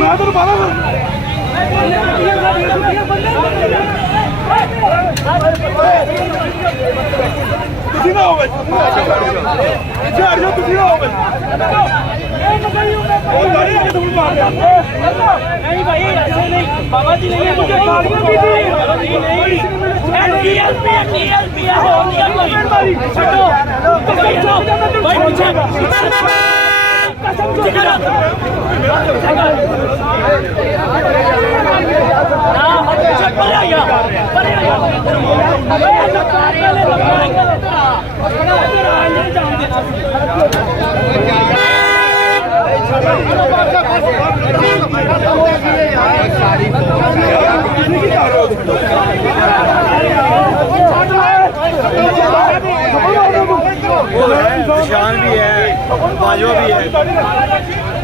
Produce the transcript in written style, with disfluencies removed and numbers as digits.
ਮੈਂ ਤੈਨੂੰ ਬਾਲਾ ਤੁਸੀਂ ਨਾ ਹੋਵੇ ਝਾੜ ਜਾ ਤੁਸੀਂ ਨਾ ਹੋਵੇ ਉਹ ਗਾੜੀ ਆ ਕੇ ਧੂੜ ਮਾਰ नहीं भाई ऐसे नहीं बाबा जी नहीं मुझे गालियां भी दी नहीं एनडीएलपी हो गया भाई छोड़ो भाई पीछे निशान भी है, बाजवा भी है।